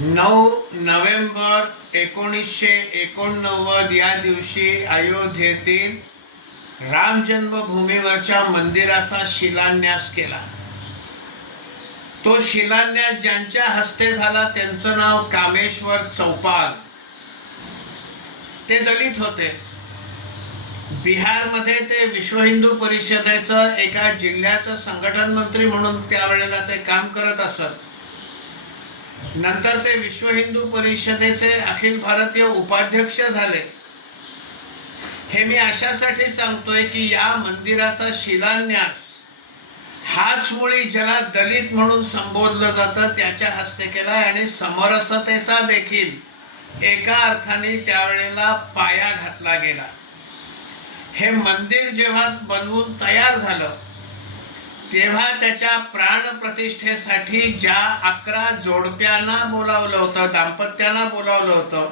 9 November 1989 या दिवशी अयोध्येतील राम जन्मभूमीवरच्या मंदिराचा शिलान्यास केला। तो शिलान्यास ज्यांच्या हस्ते झाला त्यांचं नाव कामेश्वर चौपाल। ते दलित होते। बिहारमध्ये ते विश्व हिंदू परिषदेचं एका जिल्ह्याचं संघटन मंत्री म्हणून त्यावेळेला ते काम करत असत। नंतर ते विश्व हिंदू परिषदेचे अखिल भारतीय उपाध्यक्ष झाले। हे मी अशासाठी सांगतोय की या मंदिराचा शिलान्यास हाच मुळी ज्याला दलित म्हणून संबोधलं जातं त्याच्या हस्ते केला आणि समरसतेचा देखील एका अर्थाने त्यावेळेला पाया घातला गेला। हे मंदिर जेव्हा बनवून तयार झालं तेव्हा त्याच्या प्राण प्रतिष्ठेसाठी ज्या 11 जोडप्यांना बोलावलं होतं, दाम्पत्यांना बोलावलं होतं,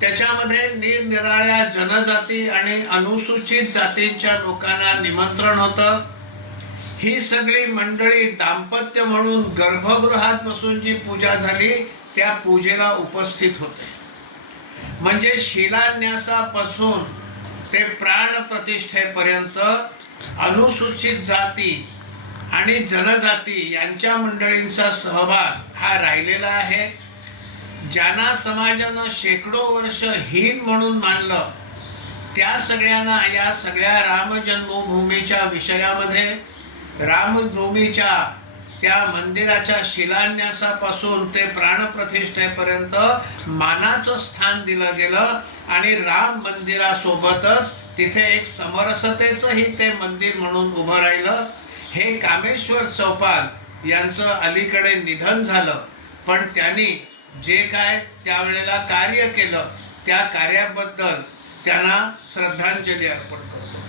त्याच्यामध्ये निरनिराळ्या जनजाती आणि अनुसूचित जातींच्या लोकांना निमंत्रण होतं। ही सगळी मंडळी दाम्पत्य म्हणून गर्भगृहात बसून जी पूजा झाली त्या पूजेला उपस्थित होते। म्हणजे शिलान्यासापासून ते प्राण प्रतिष्ठेपर्यंत अनुसूचित जाती आणि जनजाती यांच्या मंडळींचा सहभाग हा राहिलेला आहे। ज्यांना समाजानं शेकडो वर्ष हीन म्हणून मानलं त्या सगळ्यांना या सगळ्या राम जन्मभूमीच्या विषयामध्ये रामभूमीच्या त्या मंदिराच्या शिलान्यासापासून ते प्राणप्रतिष्ठेपर्यंत मानाचं स्थान दिलं गेलं आणि राम मंदिरासोबतच तिथे एक समरसतेचंही ते मंदिर म्हणून उभं राहिलं। हे कामेश्वर चौपाल यांचं अलीकडे निधन झालं, पण त्यांनी जे काय त्यावेळेला कार्य केलं त्या कार्याबद्दल त्यांना श्रद्धांजली अर्पण करतो।